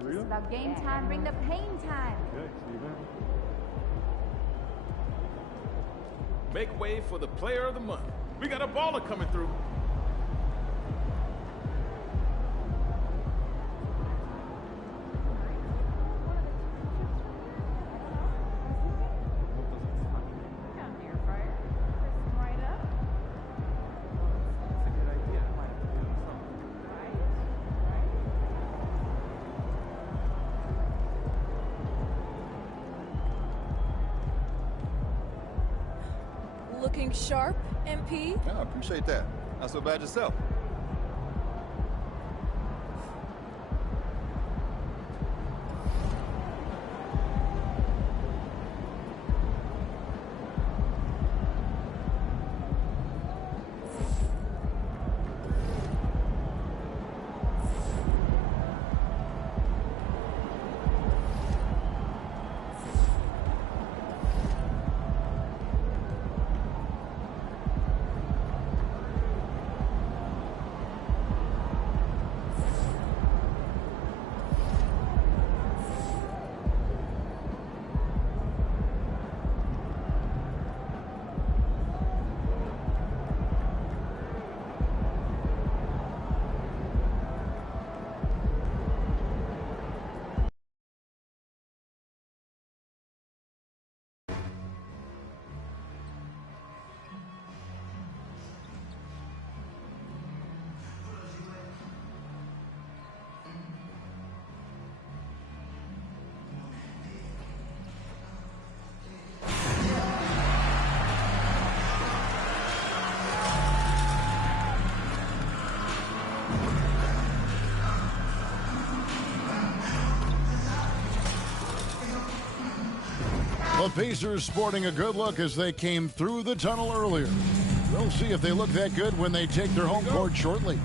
This is about game time. Bring the pain time. Okay, see you then. Make way for the player of the month. We got a baller coming through. Looking sharp, MP? Yeah, I appreciate that. Not so bad yourself. The Pacers sporting a good look as they came through the tunnel earlier. We'll see if they look that good when they take their home court shortly.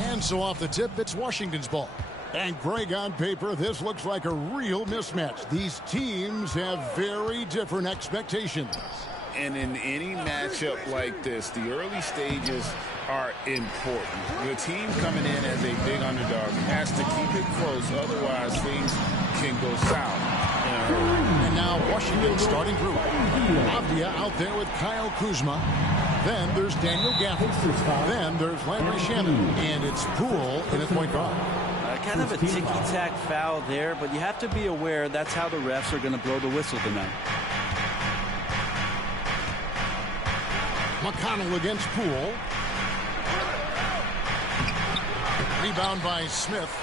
And so off the tip, it's Washington's ball. And Greg, on paper, this looks like a real mismatch. These teams have very different expectations. And in any matchup like this, the early stages are important. The team coming in as a big underdog has to keep it close, otherwise things can go south. And now Washington starting group. Avdia out there with Kyle Kuzma. Then there's Daniel Gafford. Then there's Landry Shamet. And it's Poole in at point guard. Kind of a ticky-tack foul there, but you have to be aware that's how the refs are going to blow the whistle tonight. McConnell against Poole. Rebound by Smith.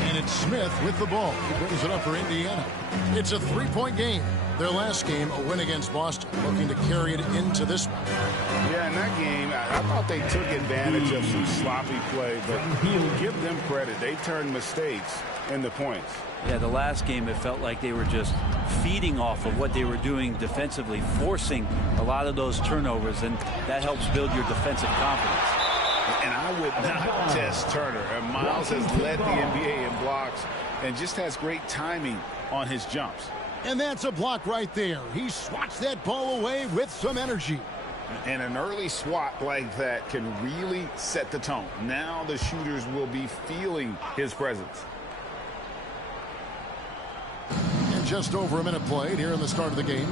And it's Smith with the ball. He brings it up for Indiana. It's a three-point game. Their last game, a win against Boston, looking to carry it into this one. Yeah, in that game, I thought they took advantage of some sloppy play, but give them credit. They turned mistakes into points. Yeah, the last game, it felt like they were just feeding off of what they were doing defensively, forcing a lot of those turnovers, and that helps build your defensive confidence. And I would not test Turner. And Miles has led the NBA in blocks and just has great timing on his jumps. And that's a block right there. He swats that ball away with some energy. And an early swat like that can really set the tone. Now the shooters will be feeling his presence. And just over a minute played here in the start of the game.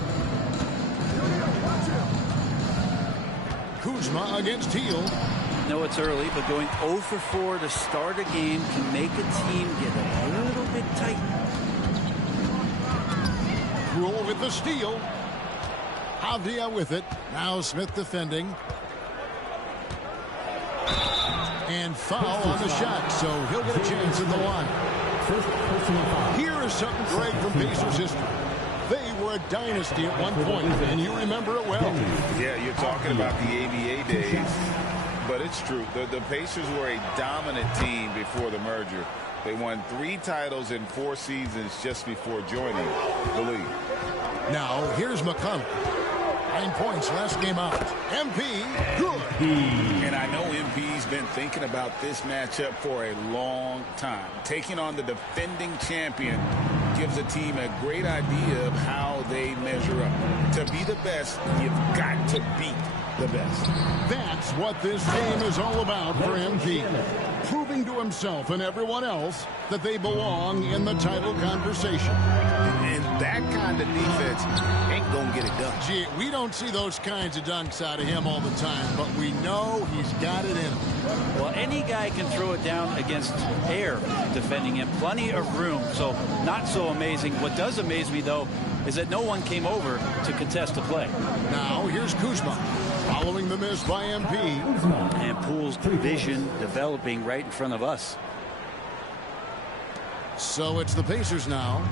Kuzma against Teal. I know it's early, but going 0 for 4 to start a game can make a team get a little bit tight. Poole with the steal. Avdia with it. Now Smith defending. And foul on the shot, so he'll get a chance at the line. Here is something great from Pacers history. They were a dynasty at one point, and you remember it well. Yeah, you're talking about the ABA days, but it's true. The Pacers were a dominant team before the merger. They won 3 titles in 4 seasons just before joining the league. Now, here's McConnell. 9 points last game out. MP, good. And I know MP's been thinking about this matchup for a long time. Taking on the defending champion gives a team a great idea of how they measure up. To be the best, you've got to beat the best. That's what this game is all about for MP. Proving to himself and everyone else that they belong in the title conversation. And that kind of defense ain't gonna get it done. Gee, we don't see those kinds of dunks out of him all the time, but we know he's got it in him. Well, any guy can throw it down against air defending him. Plenty of room, so not so amazing. What does amaze me, though, is that no one came over to contest the play. Now, here's Kuzma, following the miss by MP. And Poole's vision developing right in front of us. So it's the Pacers now.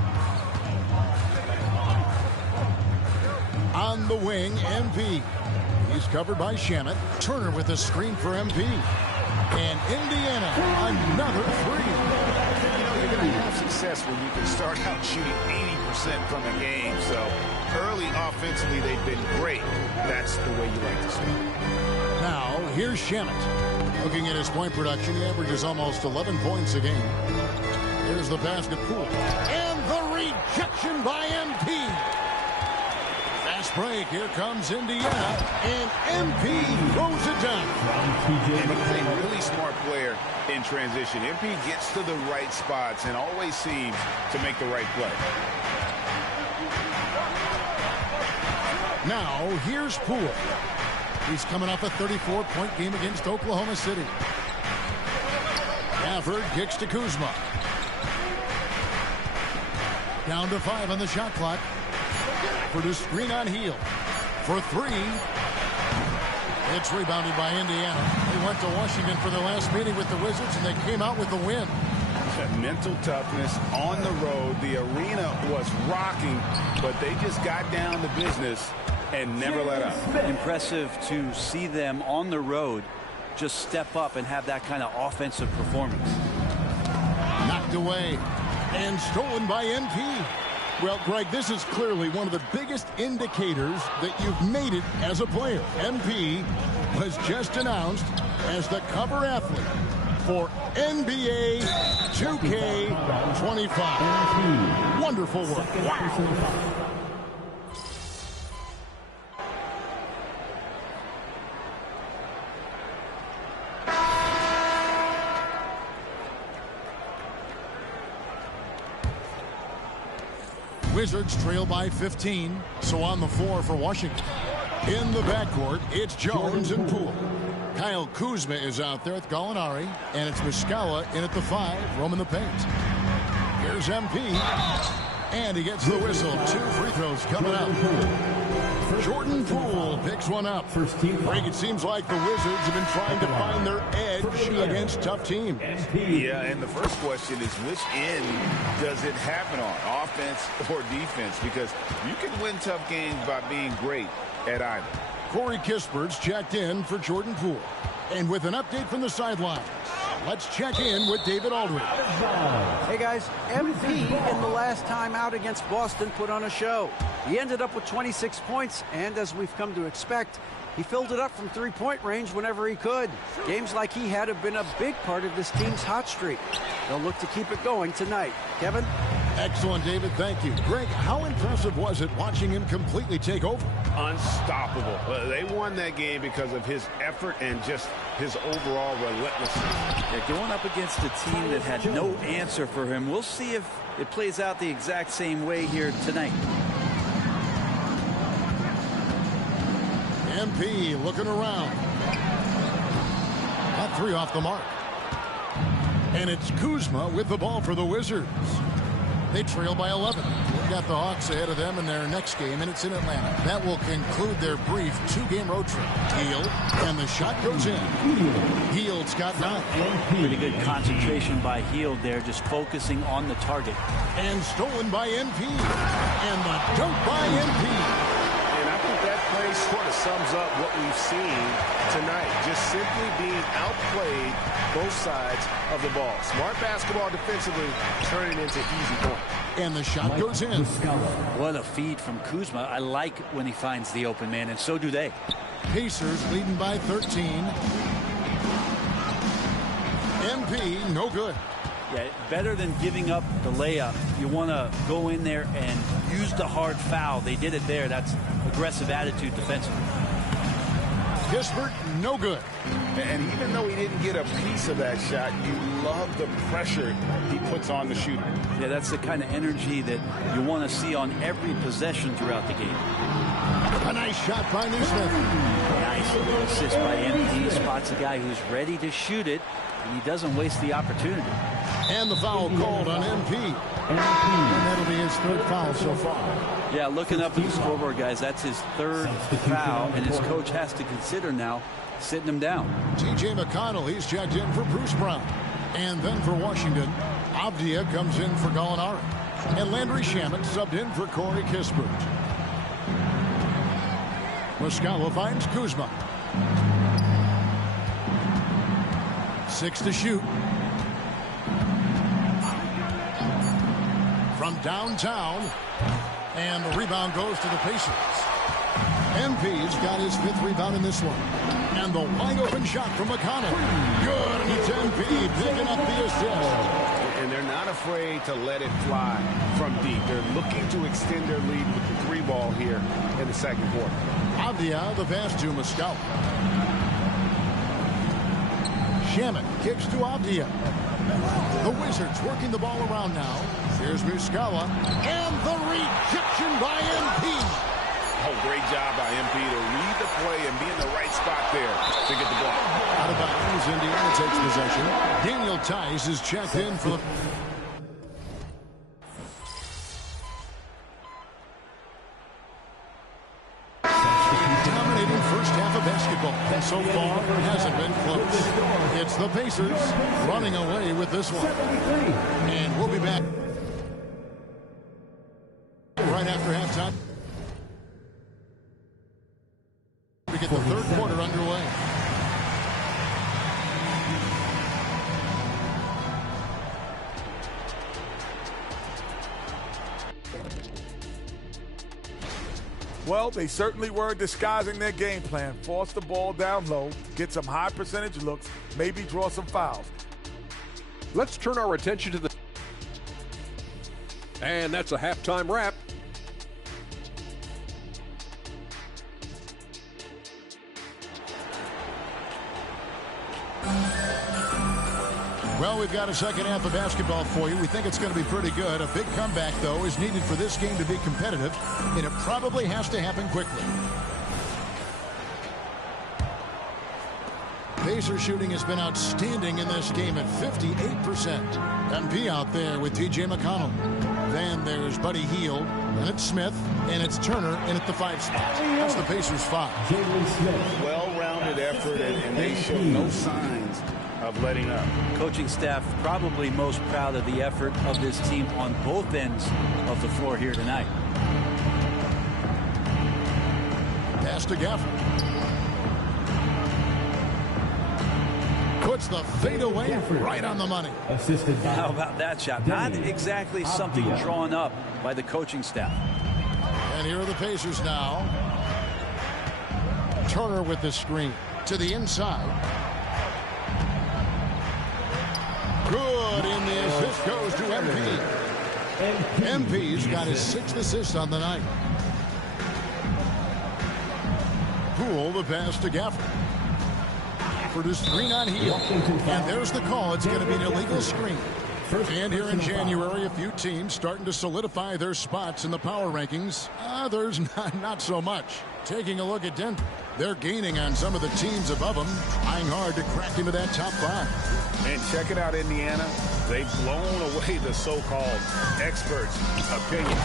On the wing, MP. He's covered by Shamet. Turner with a screen for MP. And Indiana, another three. You know, you're going to have success when you can start out shooting 80% from a game. So early offensively, they've been great. That's the way you like to see it. Now, here's Shamet. Looking at his point production, he averages almost 11 points a game. Here's the pass to Poole. And the rejection by MP. Fast break. Here comes Indiana. And MP throws it down. And he's a really smart player in transition. MP gets to the right spots and always seems to make the right play. Now, here's Poole. He's coming off a 34-point game against Oklahoma City. Gafford kicks to Kuzma. Down to 5 on the shot clock. For the screen on Hield. For 3. It's rebounded by Indiana. They went to Washington for their last meeting with the Wizards, and they came out with the win. Mental toughness on the road. The arena was rocking, but they just got down to business and never let up. Impressive to see them on the road just step up and have that kind of offensive performance. Knocked away and stolen by MP. Well, Greg, this is clearly one of the biggest indicators that you've made it as a player. MP was just announced as the cover athlete for NBA 2K25. Wonderful work. Wow. Wizards trail by 15, so on the floor for Washington. In the backcourt, it's Jones and Poole. Kyle Kuzma is out there with Gallinari, and it's Muscala in at the 5, roaming the paint. Here's MP, and he gets the whistle. 2 free throws coming up. Jordan Poole picks one up. Greg, it seems like the Wizards have been trying to find their edge against tough teams. Yeah, and the first question is, which end does it happen on, offense or defense? Because you can win tough games by being great at either. Corey Kispert's checked in for Jordan Poole. And with an update from the sidelines, let's check in with David Aldridge. Hey guys, MP in the last time out against Boston put on a show. He ended up with 26 points, and as we've come to expect, he filled it up from three-point range whenever he could. Games like he had have been a big part of this team's hot streak. They'll look to keep it going tonight. Kevin? Excellent, David. Thank you. Greg, how impressive was it watching him completely take over? Unstoppable. They won that game because of his effort and just his overall relentlessness. Yeah, going up against a team that had no answer for him. We'll see if it plays out the exact same way here tonight. MP looking around. Got 3 off the mark. And it's Kuzma with the ball for the Wizards. They trail by 11. They've got the Hawks ahead of them in their next game, and it's in Atlanta. That will conclude their brief 2-game road trip. Hield, and the shot goes in. Hield's got 9. Pretty good concentration by Hield there, just focusing on the target. And stolen by MP. And the dunk by MP. And I think that play sort of sums up what we've seen tonight. Just simply being outplayed both sides of the ball. Smart basketball defensively, turning into easy points. And the shot goes in. What a feed from Kuzma. I like when he finds the open man, and so do they. Pacers leading by 13. MP, no good. Yeah, better than giving up the layup. You want to go in there and use the hard foul. They did it there. That's aggressive attitude defensively. Kispert, no good. And even though he didn't get a piece of that shot, you love the pressure he puts on the shooter. Yeah, that's the kind of energy that you want to see on every possession throughout the game. A nice shot by Nesmith. Nice little assist by MP. Spots a guy who's ready to shoot it, and he doesn't waste the opportunity. And the foul called on MP. And that'll be his third foul so far. Yeah, looking up at the scoreboard, guys, that's his third foul, and his coach has to consider now sitting him down. T.J. McConnell, he's checked in for Bruce Brown. And then for Washington, Avdia comes in for Gallinari. And Landry Shamet subbed in for Corey Kispert. Muscala finds Kuzma. 6 to shoot. From downtown. And the rebound goes to the Pacers. MP's got his 5th rebound in this one. And the wide open shot from McConnell. Good, and it's MP picking up the assist. And they're not afraid to let it fly from deep. They're looking to extend their lead with the 3-ball here in the second quarter. Avdia, the pass to Muscala. Shamet kicks to Avdia. The Wizards working the ball around now. Here's Muscala. And the rejection by MP. Oh, great job by MP to read the play and be in the right spot there to get the ball. Out of bounds, Indiana takes possession. Daniel Tice is checked in for the... Dominating first half of basketball. And so far, it hasn't been close. It's the Pacers running away with this one. And we'll be back right after halftime. We get the third quarter underway. Well, they certainly were disguising their game plan. Force the ball down low, get some high percentage looks, maybe draw some fouls. Let's turn our attention to the... And that's a halftime wrap. Well, we've got a second half of basketball for you. We think it's going to be pretty good. A big comeback, though, is needed for this game to be competitive, and it probably has to happen quickly. Pacer shooting has been outstanding in this game at 58%. MP out there with T.J. McConnell. Then there's Buddy Hield, and it's Smith, and it's Turner in at the 5 spot. That's the Pacers 5. Well-rounded effort, and they show no signs of letting up. Coaching staff probably most proud of the effort of this team on both ends of the floor here tonight. Pass to Gafford. Puts the fadeaway right on the money. How about that shot? Not exactly something drawn up by the coaching staff. And here are the Pacers now. Turner with the screen to the inside. Good, and the assist goes to MP. MP's got his 6th assist on the night. Poole, the pass to Gafford. For the screen on Hield. And there's the call. It's going to be an illegal screen. And here in January, a few teams starting to solidify their spots in the power rankings. Others not so much. Taking a look at Denver. They're gaining on some of the teams above them, eyeing hard to crack into that top 5. And check it out, Indiana. They've blown away the so-called experts' opinion.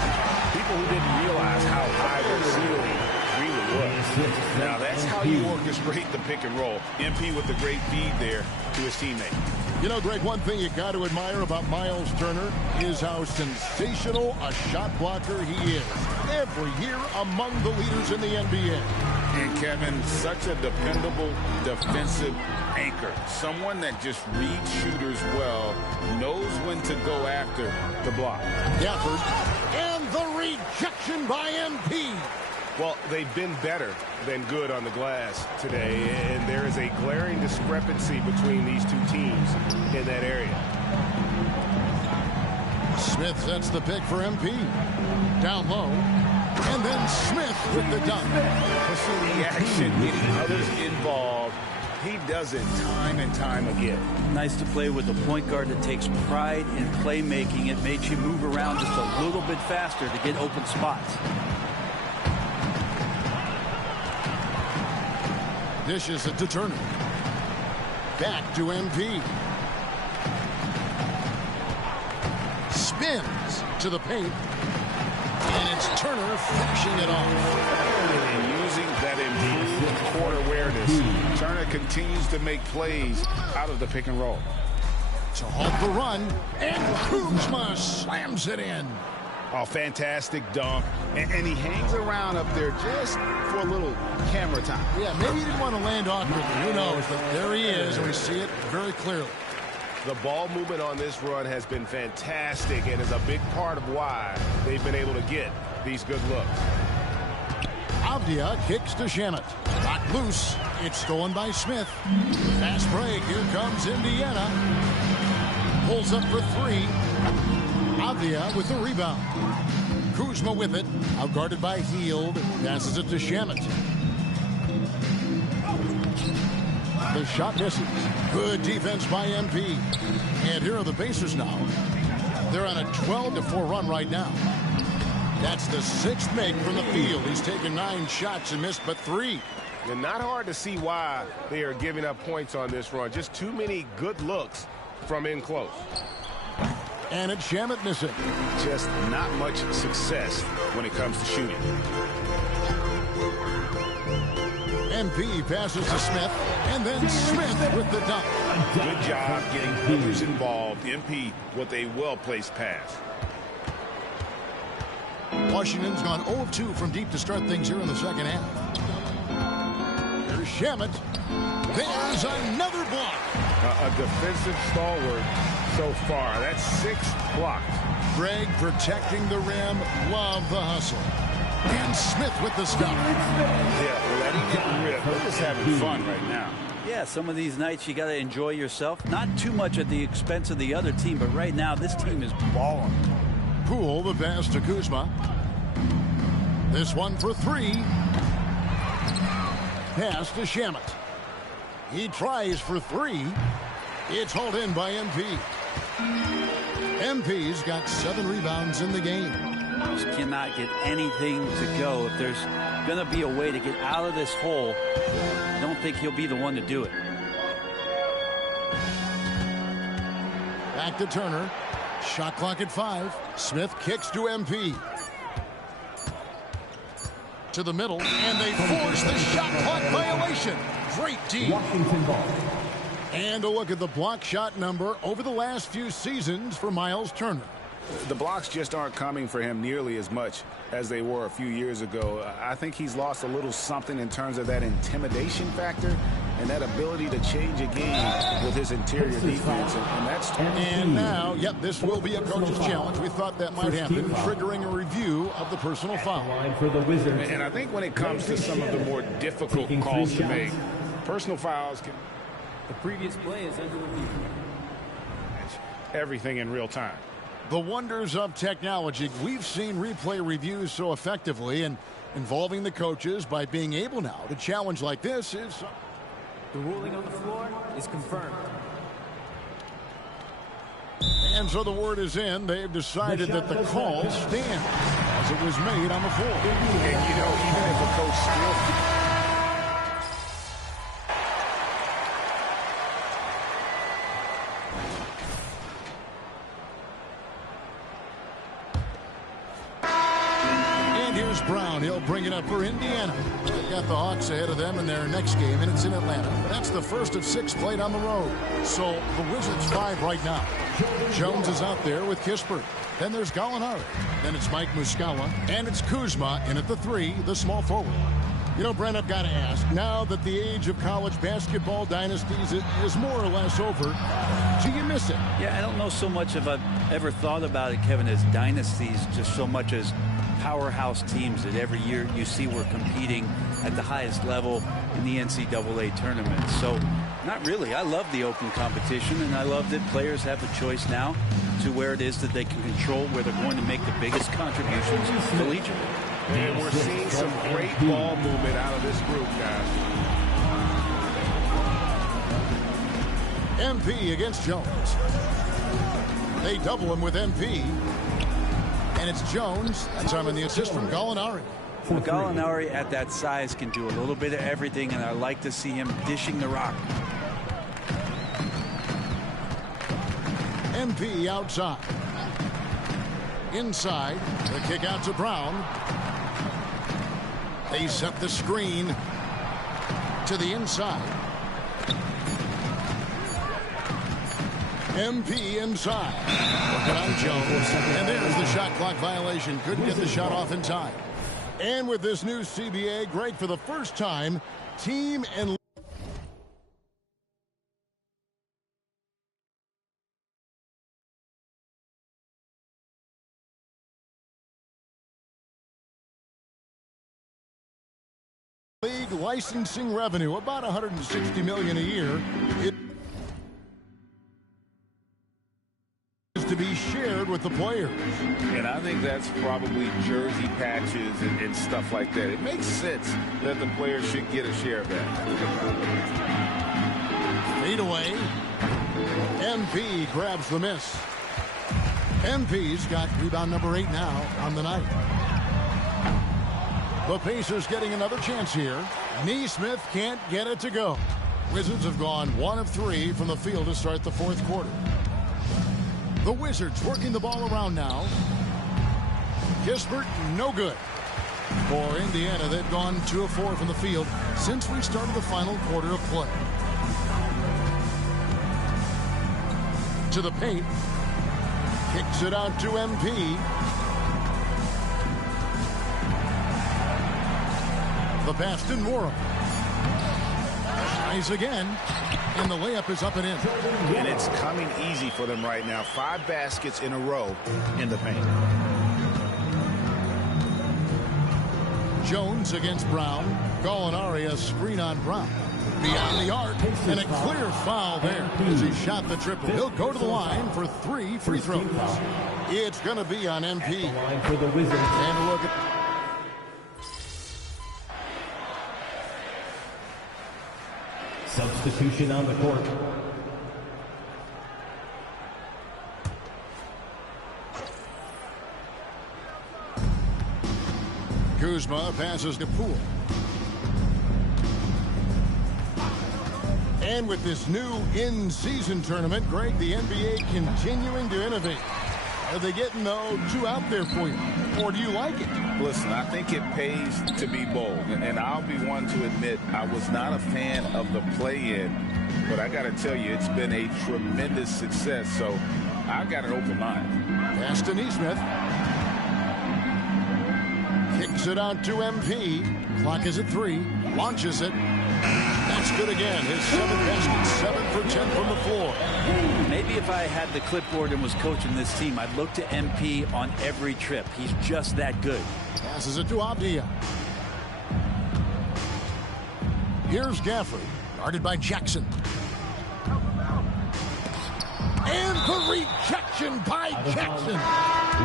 People who didn't realize how high their ceiling really was. Now, that's how you orchestrate the pick and roll. MP with the great feed there to his teammate. You know, Greg, one thing you got to admire about Miles Turner is how sensational a shot blocker he is. Every year among the leaders in the NBA. And Kevin, such a dependable defensive anchor. Someone that just reads shooters well, knows when to go after the block. Gafford, and the rejection by MP. Well, they've been better than good on the glass today, and there is a glaring discrepancy between these two teams in that area. Smith sets the pick for MP. Down low. And then Smith with the dunk. Pushing the action, getting others involved. He does it time and time again. Nice to play with a point guard that takes pride in playmaking. It makes you move around just a little bit faster to get open spots. Dishes it to Turner. Back to MP. Spins to the paint. And it's Turner finishing it off. And using that improved court awareness, Turner continues to make plays out of the pick and roll. To halt the run, and Kuzma slams it in. Oh, fantastic dunk. And he hangs around up there just for a little camera time. Yeah, maybe he didn't want to land awkwardly. Who knows? But there he is, and we see it very clearly. The ball movement on this run has been fantastic and is a big part of why they've been able to get these good looks. Avdia kicks to Shamet. Knocked loose. It's stolen by Smith. Fast break. Here comes Indiana. Pulls up for three. Avdia with the rebound. Kuzma with it. Outguarded by Hield. Passes it to Shamet. The shot misses. Good defense by MP. And here are the Pacers now. They're on a 12-4 run right now. That's the sixth make from the field. He's taken 9 shots and missed but 3. And not hard to see why they are giving up points on this run. Just too many good looks from in close. And it's Shamet missing. Just not much success when it comes to shooting. MP passes to Smith, and then Smith with the dunk. Good job getting others involved. MP with a well-placed pass. Washington's gone 0-2 from deep to start things here in the second half. Here's Shamet. There's another block. A defensive stalwart so far. That's 6 blocks. Greg protecting the rim. Love the hustle. And Smith with the stop. Yeah, letting it rip. We're just having fun right now. Yeah, some of these nights you got to enjoy yourself. Not too much at the expense of the other team, but right now this team is balling. Poole the pass to Kuzma. This one for 3. Pass to Shamet. He tries for 3. It's hauled in by MP. MP's got 7 rebounds in the game. Just cannot get anything to go. If there's going to be a way to get out of this hole, I don't think he'll be the one to do it. Back to Turner. Shot clock at 5. Smith kicks to MP. To the middle, and they force the shot clock violation. Great D. Washington ball. And a look at the block shot number over the last few seasons for Miles Turner. The blocks just aren't coming for him nearly as much as they were a few years ago. I think he's lost a little something in terms of that intimidation factor and that ability to change a game with his interior defense, and that's... And now, yep, this will be a coach's challenge. We thought that might happen, triggering a review of the personal foul. And I think when it comes to some of the more difficult calls to make, personal fouls can... The previous play is under review. Everything in real time. The wonders of technology. We've seen replay reviews so effectively, and involving the coaches by being able now to challenge like this is... The ruling on the floor is confirmed. And so the word is in. They've decided that the call stands as it was made on the floor. And, you know, even if a coach still... Brown, he'll bring it up for Indiana. They've got the Hawks ahead of them in their next game, and it's in Atlanta. That's the first of 6 played on the road. So the Wizards 5 right now. Jones is out there with Kispert. Then there's Gallinari. Then it's Mike Muscala. And it's Kuzma in at the 3, the small forward. You know, Brent, I've got to ask, now that the age of college basketball dynasties is more or less over, do you miss it? Yeah, I don't know so much if I've ever thought about it, Kevin, as dynasties, just so much as powerhouse teams that every year you see we're competing at the highest level in the NCAA tournament. So, not really. I love the open competition, and I love that players have a choice now to where it is that they can control where they're going to make the biggest contributions collegiately. And we're seeing some great ball movement out of this group, guys. MP against Jones. They double him with MP. And it's Jones. That time in the assist from Gallinari. Well, Gallinari at that size can do a little bit of everything, and I like to see him dishing the rock. MP outside. Inside. The kick out to Brown. They set the screen to the inside. MP inside. Working on Jones. And there's the shot clock violation. Couldn't get the shot off in time. And with this new CBA, Greg, for the first time, team and league licensing revenue, about $160 million a year. It is to be shared with the players. And I think that's probably jersey patches and stuff like that. It makes sense that the players should get a share of that. Fade away. MP grabs the miss. MP's got rebound number 8 now on the night. The Pacers getting another chance here. Nesmith can't get it to go. Wizards have gone 1 of 3 from the field to start the 4th quarter. The Wizards working the ball around now. Kispert, no good. For Indiana, they've gone 2 of 4 from the field since we started the final quarter of play. To the paint. Kicks it out to MP. The pass to Nora. Tries again, and the layup is up and in. And it's coming easy for them right now. 5 baskets in a row in the paint. Jones against Brown. Gallinari, a screen on Brown. Beyond the arc, and a clear foul there as he shot the triple. He'll go to the line for 3 free throws. It's going to be on MP. And look at substitution on the court. Kuzma passes to Poole. And with this new in-season tournament, Greg, the NBA continuing to innovate. Are they getting, though, 2 out there for you? Or do you like it? Listen, I think it pays to be bold. And I'll be one to admit I was not a fan of the play-in. But I got to tell you, it's been a tremendous success. So I've got an open mind. Pass to Nesmith. Kicks it out to MP. Clock is at 3. Launches it. That's good again. His 7th basket, 7 for 10 from the floor. Maybe if I had the clipboard and was coaching this team, I'd look to MP on every trip. He's just that good. Passes it to Avdia. Here's Gafford, guarded by Jackson. And the rejection by Jackson.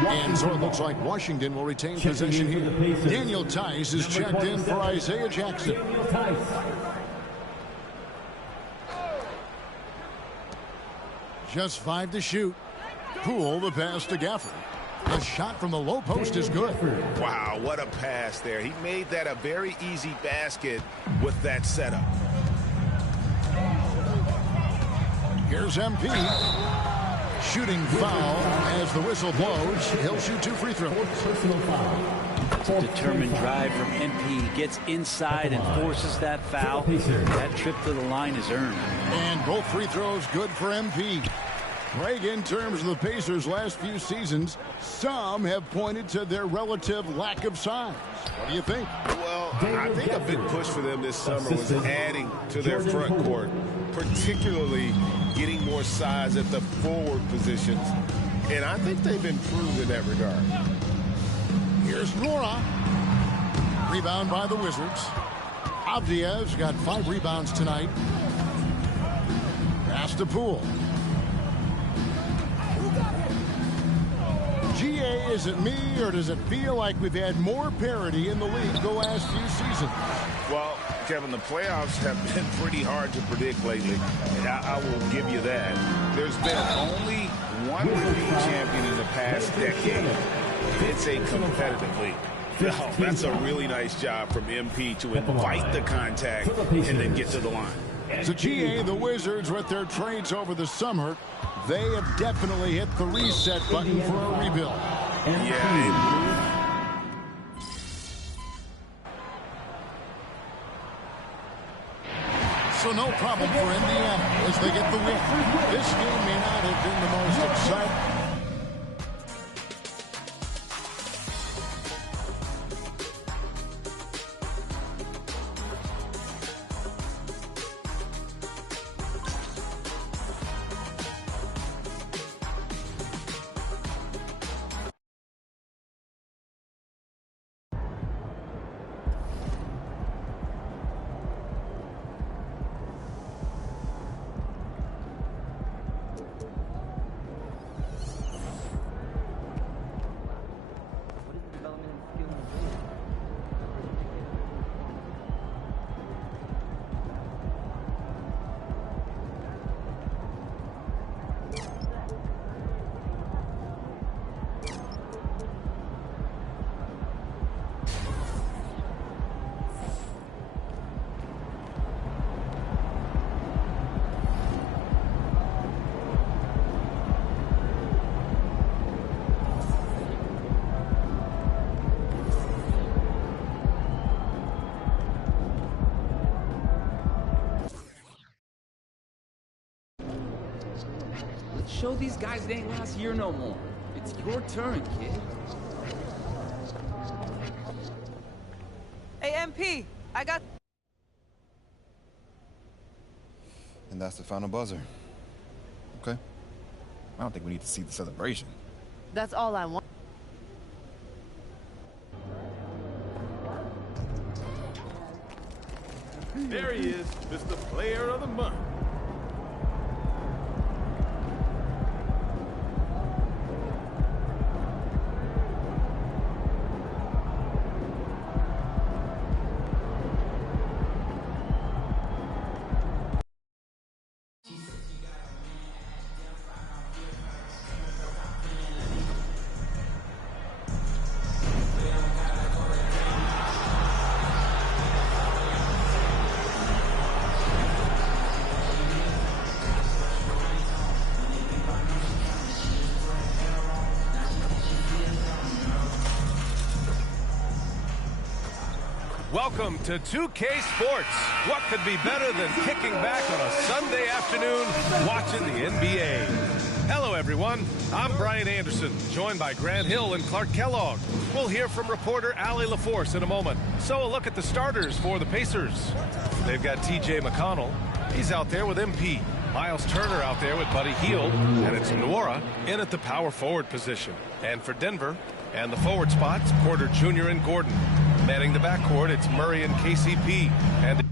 And so it looks like Washington will retain possession here. Daniel Tice is checked in for Isaiah Jackson. Just 5 to shoot. Poole the pass to Gafford. The shot from the low post is good. Wow, what a pass there. He made that a very easy basket with that setup. Here's MP. Shooting foul as the whistle blows. He'll shoot 2 free throws. Personal foul. It's a determined drive from MP. He gets inside and forces that foul. That trip to the line is earned. And both free throws good for MP. Greg, in terms of the Pacers' last few seasons, some have pointed to their relative lack of size. What do you think? Well, I think a big push for them this summer was adding to their front court, particularly getting more size at the forward positions. And I think they've improved in that regard. Here's Nwora. Rebound by the Wizards. Avdiev's got 5 rebounds tonight. Pass to Poole. GA, is it me, or does it feel like we've had more parity in the league the last few seasons? Well, Kevin, the playoffs have been pretty hard to predict lately. I will give you that. There's been only one repeat champion in the past decade. It's a competitive league. Now, that's a really nice job from MP to invite the contact and then get to the line. So GA, the Wizards, with their trades over the summer, they have definitely hit the reset button for a rebuild. Yeah. So no problem for Indiana as they get the win. This game may not have been the most exciting. Show these guys it ain't last year no more. It's your turn, kid. Hey, MP, I got... And that's the final buzzer. Okay. I don't think we need to see the celebration. That's all I want. There he is, Mr. Player of the Month. Welcome to 2K Sports. What could be better than kicking back on a Sunday afternoon watching the NBA? Hello, everyone. I'm Brian Anderson, joined by Grant Hill and Clark Kellogg. We'll hear from reporter Allie LaForce in a moment. So a look at the starters for the Pacers. They've got TJ McConnell. He's out there with MP. Miles Turner out there with Buddy Hield. And it's Nwora in at the power forward position. And for Denver, and the forward spots, Porter Jr. and Gordon. Manning the backcourt, it's Murray and KCP. And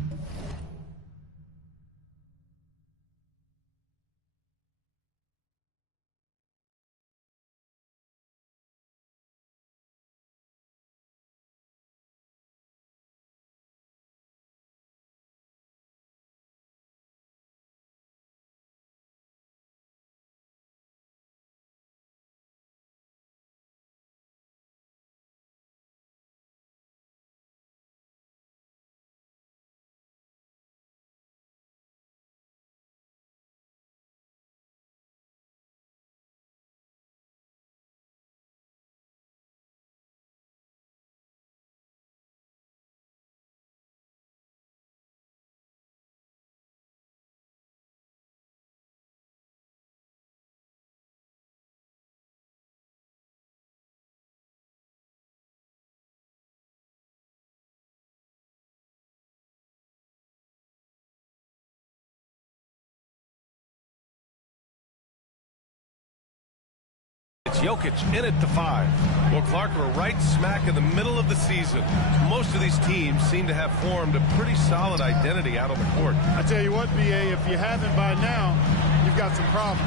It's Jokic in at the 5. Well, Clark, we're right smack in the middle of the season. Most of these teams seem to have formed a pretty solid identity out on the court. I tell you what, BA, if you haven't by now, you've got some problems.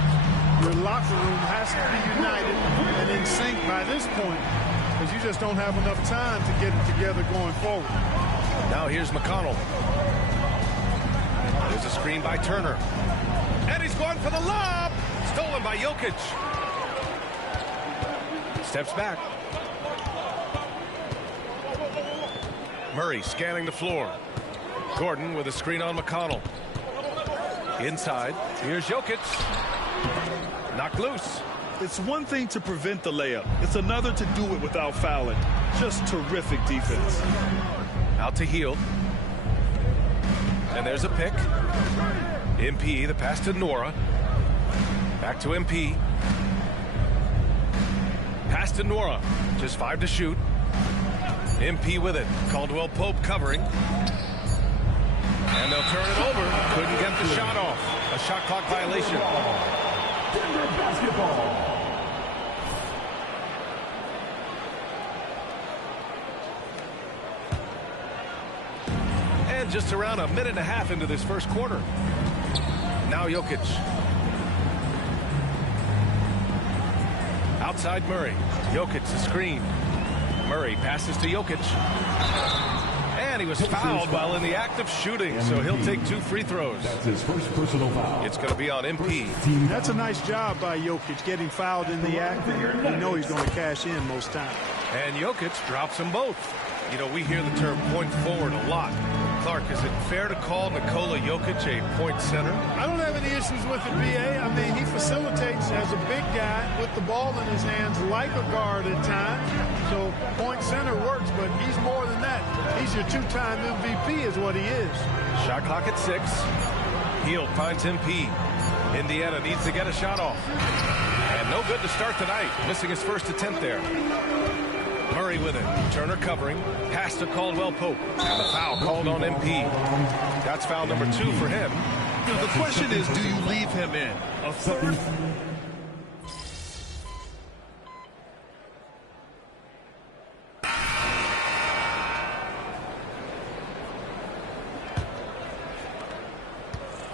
Your locker room has to be united and in sync by this point, because you just don't have enough time to get it together going forward. Now here's McConnell. There's a screen by Turner. And he's going for the lob. Stolen by Jokic. Steps back. Murray scanning the floor. Gordon with a screen on McConnell. Inside. Here's Jokic. Knocked loose. It's one thing to prevent the layup. It's another to do it without fouling. Just terrific defense. Out to Hield. And there's a pick. MP, the pass to Nora. Back to MP. Pass to Nora. Just 5 to shoot. MP with it. Caldwell Pope covering. And they'll turn it over. Couldn't get the shot off. A shot clock violation. Denver basketball. And just around a minute and a half into this first quarter. Now Jokic. Outside Murray. Jokic the screen. Murray passes to Jokic. And he was fouled while in the act of shooting, so he'll take 2 free throws. That's his first personal foul. It's going to be on MP. That's a nice job by Jokic, getting fouled in the act. You know he's going to cash in most times. And Jokic drops them both. You know, we hear the term point forward a lot. Clark, is it fair to call Nikola Jokic a point center? I don't have any issues with it, BA. I mean, he facilitates as a big guy with the ball in his hands like a guard at times. So point center works, but he's more than that. He's your 2-time MVP is what he is. Shot clock at 6. Hield finds MP. Indiana needs to get a shot off. And no good to start tonight. Missing his first attempt there. Murray with it. Turner covering. Pass to Caldwell Pope. And the foul called on MP. That's foul number 2 for him. You know, the question is, do you leave him in? A third?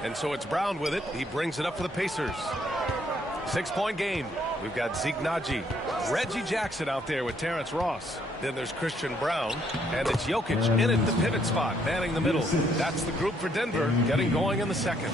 And so it's Brown with it. He brings it up for the Pacers. 6-point game. We've got Zeke Naji, Reggie Jackson out there with Terrence Ross. Then there's Christian Brown, and it's Jokic in at the pivot spot, manning the middle. That's the group for Denver, getting going in the second.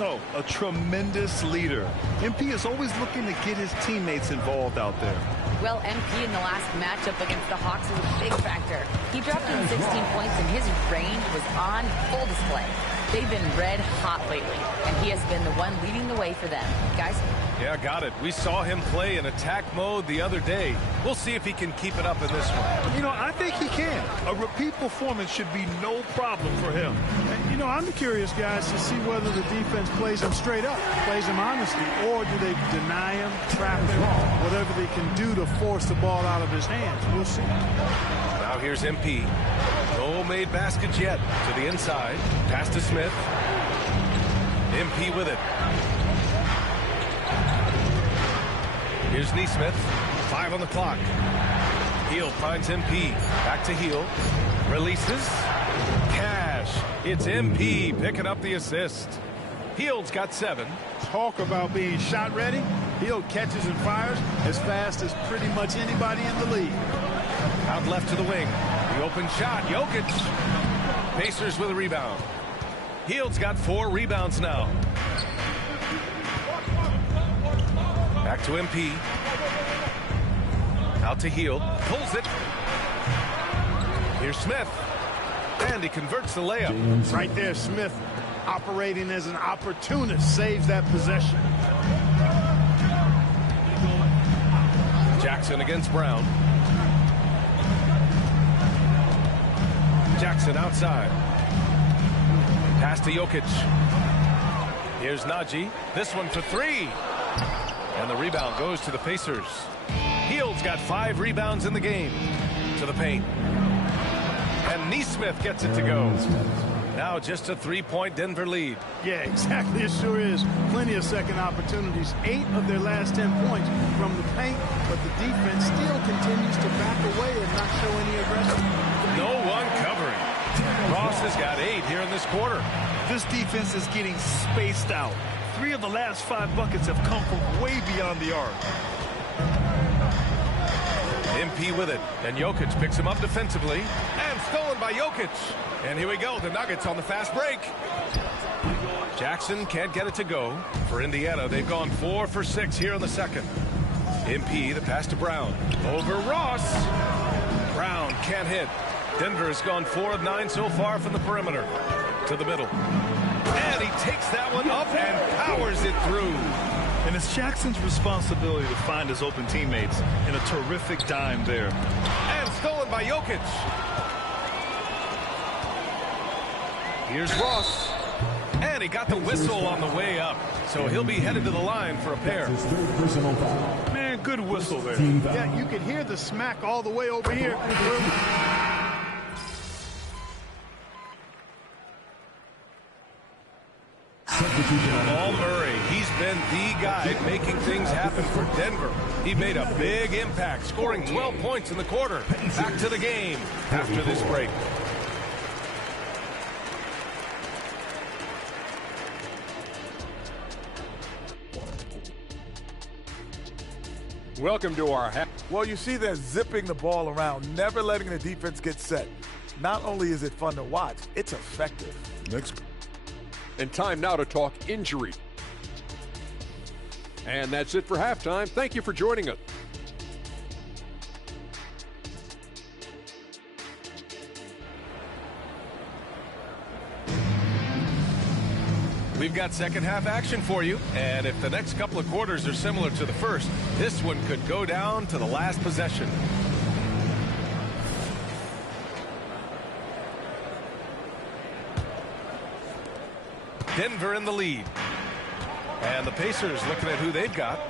Oh, a tremendous leader. MP is always looking to get his teammates involved out there. Well, MP in the last matchup against the Hawks was a big factor. He dropped in 16 points, and his range was on full display. They've been red hot lately, and he has been the one leading the way for them. Guys? Yeah, got it. We saw him play in attack mode the other day. We'll see if he can keep it up in this one. You know, I think he can. A repeat performance should be no problem for him. And, you know, I'm curious, guys, to see whether the defense plays him straight up, plays him honestly, or do they deny him, trap him, whatever they can do to force the ball out of his hands. We'll see. Now here's MP. No made baskets yet. To the inside. Pass to Smith. MP with it. Here's Nesmith. 5 on the clock. Hield finds MP. Back to Hield. Releases. Cash. It's MP picking up the assist. Hield's got 7. Talk about being shot ready. Hield catches and fires as fast as pretty much anybody in the league. Out left to the wing. The open shot. Jokic. Pacers with a rebound. Hield's got 4 rebounds now. Back to MP. Out to Hield. Pulls it. Here's Smith. And he converts the layup. Right there, Smith operating as an opportunist. Saves that possession. Jackson against Brown. Jackson outside. Pass to Jokic. Here's Naji. This one for 3. And the rebound goes to the Pacers. Hield's got 5 rebounds in the game. To the paint. And Nesmith gets it to go. Now just a 3-point Denver lead. Yeah, exactly. It sure is. Plenty of second opportunities. 8 of their last 10 points from the paint, but the defense still continues to back away and not show any aggression. No one covering. Ross has got 8 here in this quarter. This defense is getting spaced out. 3 of the last 5 buckets have come from way beyond the arc. MP with it, and Jokic picks him up defensively, and stolen by Jokic. And here we go, the Nuggets on the fast break. Jackson can't get it to go. For Indiana, they've gone 4 for 6 here in the second. MP, the pass to Brown. Over Ross. Brown can't hit. Denver has gone 4 of 9 so far from the perimeter. To the middle. And he takes that one up and powers it through. And it's Jackson's responsibility to find his open teammates, and a terrific dime there. And stolen by Jokic. Here's Ross. And he got the whistle on the way up. So he'll be headed to the line for a pair. Man, good whistle there. Yeah, you could hear the smack all the way over here. Jamal Murray, he's been the guy making things happen for Denver. He made a big impact, scoring 12 points in the quarter. Back to the game after this break. Welcome to our half. Well, you see they're zipping the ball around, never letting the defense get set. Not only is it fun to watch, it's effective. Next. And time now to talk injury. And that's it for halftime. Thank you for joining us. We've got second half action for you, and if the next couple of quarters are similar to the first, this one could go down to the last possession. Denver in the lead. And the Pacers looking at who they've got.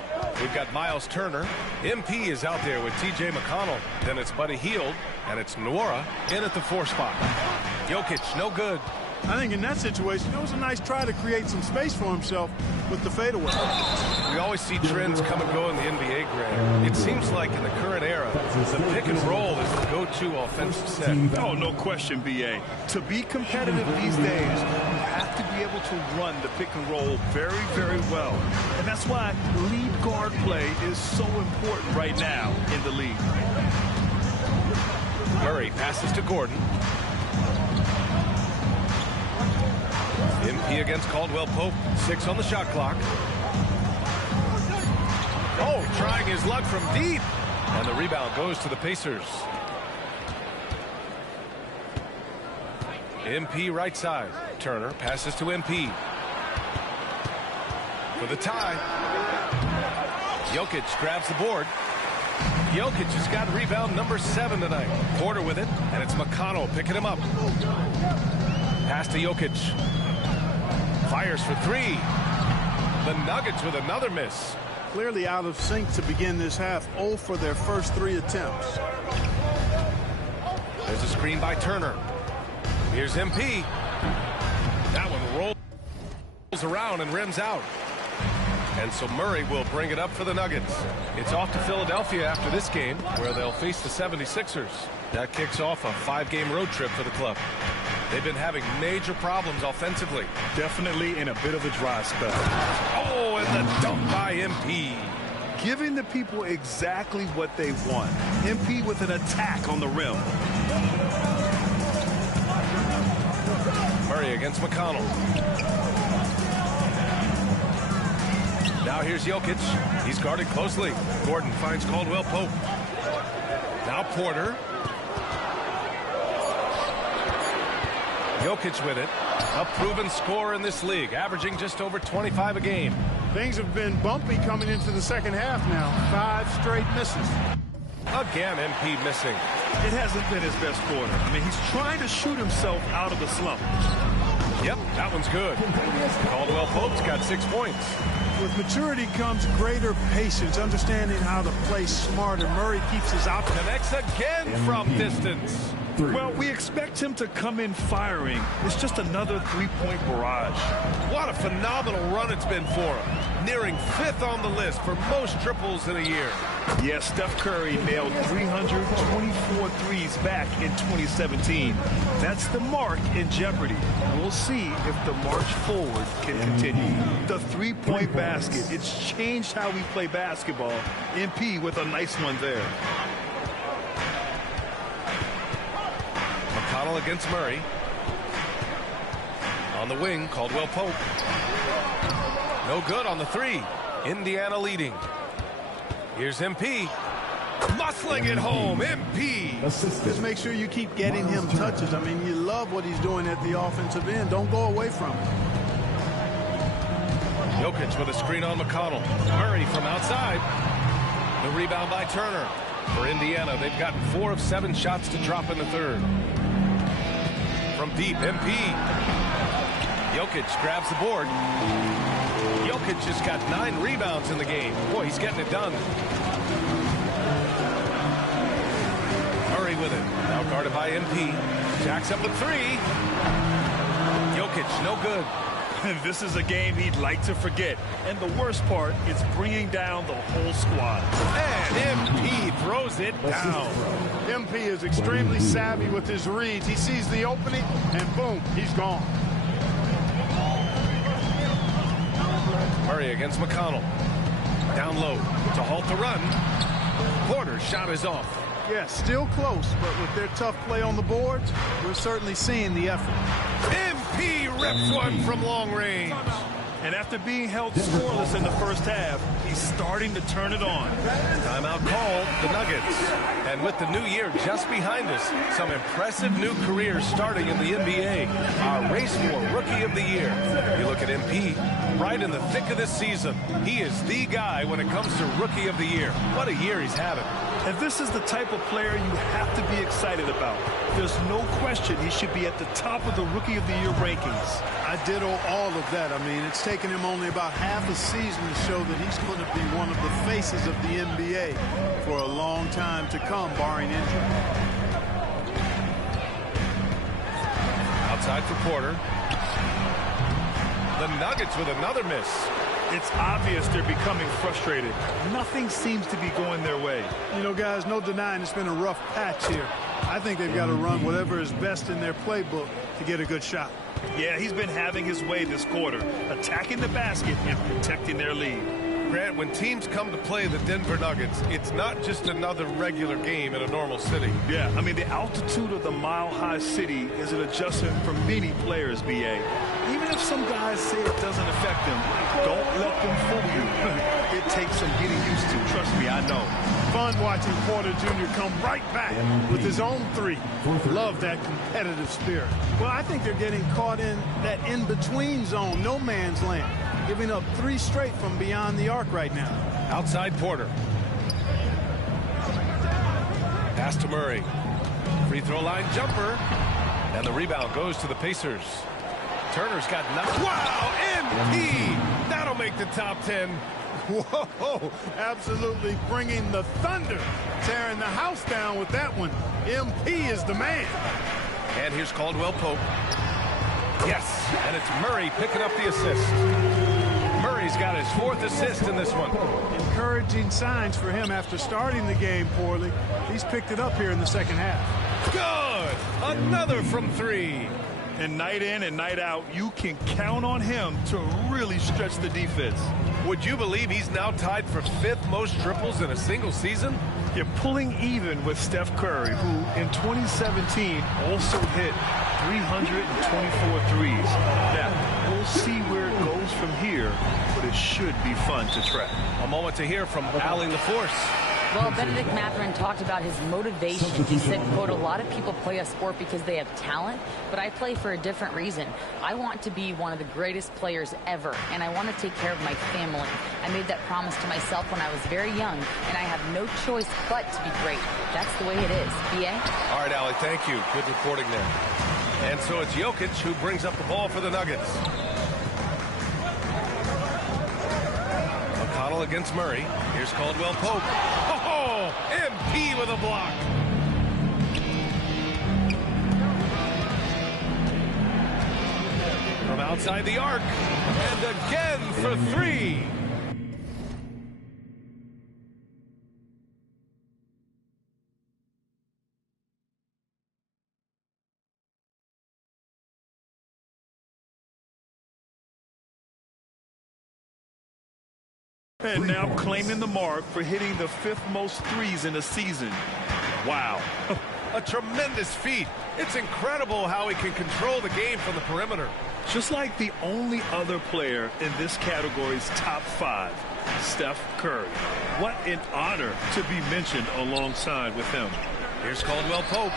We've got Miles Turner. MP is out there with T.J. McConnell. Then it's Buddy Hield, and it's Nwora in at the 4 spot. Jokic, no good. I think in that situation, it was a nice try to create some space for himself with the fadeaway. We always see trends come and go in the NBA, Graham. It seems like in the current era, the pick and roll is the go-to offensive set. Oh, no question, B.A. To be competitive these days, you have to be able to run the pick and roll very, very well. And that's why lead guard play is so important right now in the league. Murray passes to Gordon. MP against Caldwell Pope. 6 on the shot clock. Oh, trying his luck from deep. And the rebound goes to the Pacers. MP right side. Turner passes to MP. For the tie. Jokic grabs the board. Jokic has got rebound number 7 tonight. Porter with it, and it's McConnell picking him up. Pass to Jokic. Fires for 3. The Nuggets with another miss. Clearly out of sync to begin this half. 0 for their first 3 attempts. There's a screen by Turner. Here's MP. That one rolls around and rims out. And so Murray will bring it up for the Nuggets. It's off to Philadelphia after this game, where they'll face the 76ers. That kicks off a 5-game road trip for the club. They've been having major problems offensively. Definitely in a bit of a dry spell. Oh, and the dunk by MP. Giving the people exactly what they want. MP with an attack on the rim. Murray against McConnell. Now here's Jokic. He's guarded closely. Gordon finds Caldwell Pope. Now Porter. Jokic with it. A proven scorer in this league, averaging just over 25 a game. Things have been bumpy coming into the second half now. 5 straight misses. Again, MP missing. It hasn't been his best quarter. I mean, he's trying to shoot himself out of the slump. Yep, that one's good. Caldwell Pope's got 6 points. With maturity comes greater patience, understanding how to play smarter. Murray keeps his option. Connects again from distance. Well, we expect him to come in firing. It's just another three-point barrage. What a phenomenal run it's been for him. Nearing 5th on the list for most triples in a year. Yes, Steph Curry nailed 324 threes back in 2017. That's the mark in jeopardy. We'll see if the march forward can continue. The three-point basket, it's changed how we play basketball. MP with a nice one there. McConnell against Murray. On the wing, Caldwell Pope. No good on the three. Indiana leading. Here's MP. Muscling it home. MP. Just make sure you keep getting him touches. I mean, you love what he's doing at the offensive end. Don't go away from it. Jokic with a screen on McConnell. Murray from outside. The rebound by Turner. For Indiana, they've gotten 4 of 7 shots to drop in the third. From deep, MP. Jokic grabs the board. Jokic just got 9 rebounds in the game. Boy, he's getting it done. Murray with it. Now guarded by MP. Jacks up a 3. Jokic, no good. This is a game he'd like to forget. And the worst part, it's bringing down the whole squad. And MP throws it down. MP is extremely savvy with his reads. He sees the opening, and boom, he's gone. Murray against McConnell. Down low to halt the run. Porter's shot is off. Yeah, still close, but with their tough play on the boards, we're certainly seeing the effort. MP rips one from long range. And after being held scoreless in the first half, he's starting to turn it on. Timeout called, the Nuggets. And with the new year just behind us, some impressive new careers starting in the NBA. Our race for Rookie of the Year. You look at MP, right in the thick of this season. He is the guy when it comes to Rookie of the Year. What a year he's having. And this is the type of player you have to be excited about. There's no question he should be at the top of the Rookie of the Year rankings. I ditto all of that. I mean, it's taken him only about half a season to show that he's going to be one of the faces of the NBA for a long time to come, barring injury. Outside for Porter. The Nuggets with another miss. It's obvious they're becoming frustrated. Nothing seems to be going their way. You know, guys, no denying it's been a rough patch here. I think they've got to run whatever is best in their playbook to get a good shot. Yeah, he's been having his way this quarter, attacking the basket and protecting their lead. Grant, when teams come to play the Denver Nuggets, it's not just another regular game in a normal city. Yeah, I mean, the altitude of the mile-high city is an adjustment for many players, B.A. Even if some guys say it doesn't affect them, don't let them fool you. It takes some getting used to. Trust me, I know. Fun watching Porter Jr. come right back with his own 3. Love that competitive spirit. Well, I think they're getting caught in that in-between zone, no man's land. Giving up 3 straight from beyond the arc right now. Outside Porter. Pass to Murray. Free throw line jumper. And the rebound goes to the Pacers. Turner's got nothing. Wow, MP! That'll make the top 10. Whoa, absolutely bringing the thunder. Tearing the house down with that one. MP is the man. And here's Caldwell Pope. Yes, and it's Murray picking up the assist. Murray's got his 4th assist in this one. Encouraging signs for him after starting the game poorly. He's picked it up here in the second half. Good! Another from 3. And night in and night out, you can count on him to really stretch the defense. Would you believe he's now tied for 5th most triples in a single season? You're pulling even with Steph Curry, who in 2017 also hit 324 threes. Now, we'll see where it goes from here, but it should be fun to track. A moment to hear from Allie LaForce. Well, Benedict Mathurin talked about his motivation. He said, quote, a lot of people play a sport because they have talent, but I play for a different reason. I want to be one of the greatest players ever, and I want to take care of my family. I made that promise to myself when I was very young, and I have no choice but to be great. That's the way it is. B.A.? All right, Allie, thank you. Good reporting there. And so it's Jokic who brings up the ball for the Nuggets. McConnell against Murray. Here's Caldwell Pope. Oh, MP with a block. From outside the arc. And again for three. And now claiming the mark for hitting the 5th most threes in a season. Wow. A tremendous feat. It's incredible how he can control the game from the perimeter. Just like the only other player in this category's top 5, Steph Curry. What an honor to be mentioned alongside with him. Here's Caldwell Pope.